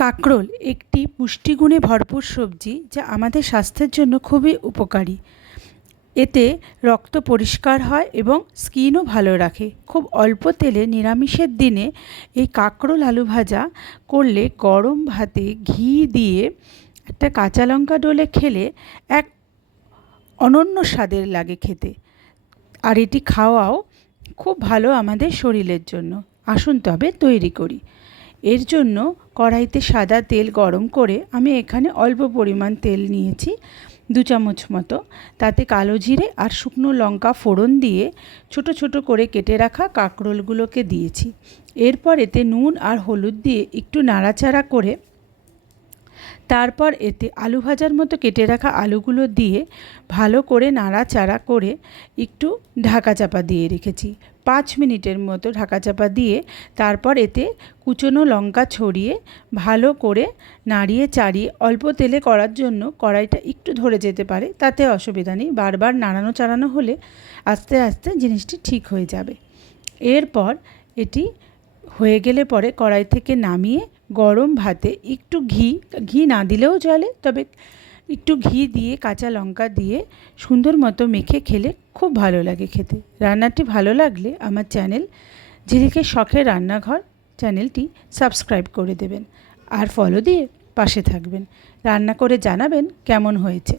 কাঁকরোল একটি পুষ্টিগুণে ভরপুর সবজি যা আমাদের স্বাস্থ্যের জন্য খুবই উপকারী। এতে রক্ত পরিষ্কার হয় এবং স্কিনও ভালো রাখে। খুব অল্প তেলে নিরামিষের দিনে এই কাঁকরোল আলু ভাজা করলে গরম ভাতে ঘি দিয়ে একটা কাঁচা লঙ্কা ডলে খেলে এক অনন্য স্বাদের লাগে খেতে। আর এটি খাওয়াও খুব ভালো আমাদের শরীরের জন্য। আসুন তবে তৈরি করি। এর জন্য কড়াইতে সাদা তেল গরম করে আমি এখানে অল্প পরিমাণ তেল নিয়েছি, 2 চামচ মতো। তাতে কালো জিরে আর শুকনো লঙ্কা ফোড়ন দিয়ে ছোট ছোট করে কেটে রাখা কাঁকরোলগুলোকে দিয়েছি। এরপর এতে নুন আর হলুদ দিয়ে একটু নাড়াচাড়া করে তারপর এতে আলু ভাজার মতো কেটে রাখা আলুগুলো দিয়ে ভালো করে নাড়াচাড়া করে একটু ঢাকা চাপা দিয়ে রেখেছি। 5 মিনিটের মতো ঢাকা চাপা দিয়ে তারপর এতে কুচনো লঙ্কা ছড়িয়ে ভালো করে নাড়িয়ে চাড়িয়ে অল্প তেলে করার জন্য কড়াইটা একটু ধরে যেতে পারে, তাতে অসুবিধা নেই। বারবার নাড়ানো চাড়ানো হলে আস্তে আস্তে জিনিসটি ঠিক হয়ে যাবে। এরপর এটি হয়ে গেলে পরে কড়াই থেকে নামিয়ে গরম ভাতে একটু ঘি না দিলেও চলে, তবে একটু ঘি দিয়ে কাঁচা লঙ্কা দিয়ে সুন্দর মতো মেখে খেলে খুব ভালো লাগে খেতে। রান্নাটি ভালো লাগলে আমার চ্যানেল ঝিলিকের শখের রান্নাঘর চ্যানেলটি সাবস্ক্রাইব করে দেবেন আর ফলো দিয়ে পাশে থাকবেন। রান্না করে জানাবেন কেমন হয়েছে।